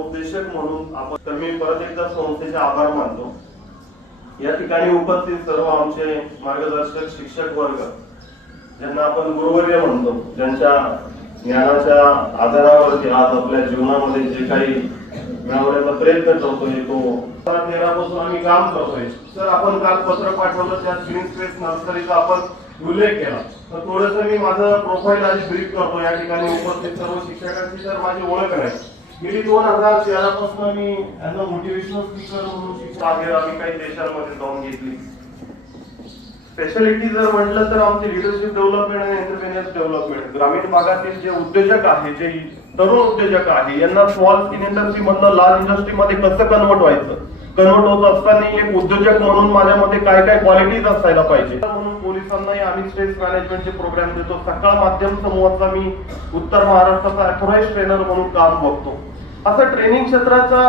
समुपदेशक म्हणून आपण तर मी परत एकदा संस्थेचे आभार मानतो। या ठिकाणी उपस्थित सर्व आमचे मार्गदर्शक शिक्षक वर्ग ज्यांना आपण गुरुवर्य म्हणतो, ज्यांच्या ज्ञानाच्या आधारावरती आज आपल्या जीवनामध्ये जे काही मिळवण्याचा प्रयत्न करतोय तो 13 पासून आम्ही काम करतोय। सर आपण काल पत्र पाठवलं, त्यात ग्रीन स्पेस नर्सरीचा आपण उल्लेख केला, तर थोडंसं मी माझं प्रोफाईल आधी ब्रीफ करतो। या ठिकाणी उपस्थित सर्व शिक्षकांची तर माझी ओळख नाही, गेली 2013 पासून मी ॲज अ मोटिवेशनल स्पीकर म्हणून शिक्षक आहे। आम्ही काही देशांमध्ये जाऊन घेतली। स्पेशालिटी जर म्हटलं तर आमची लिडरशिप डेव्हलपमेंट आणि एंटरप्रेन्योर्स डेव्हलपमेंट। ग्रामीण भागातील जे उद्योजक आहे, जे तरुण उद्योजक आहे, यांना स्मॉल स्केल इंडस्ट्री मधनं लार्ज इंडस्ट्री मध्ये कसं कन्वर्ट व्हायचं, कन्वर्ट होत असताना एक उद्योजक म्हणून माझ्यामध्ये काय काय क्वालिटीज असायला पाहिजे म्हणून पोलिसांनाही आम्ही स्ट्रेस मॅनेजमेंटचे प्रोग्राम देतो। सकाळ माध्यम समूहाचा मी उत्तर महाराष्ट्राचा अथॉराइज्ड ट्रेनर म्हणून काम बघतो। असं ट्रेनिंग क्षेत्राचा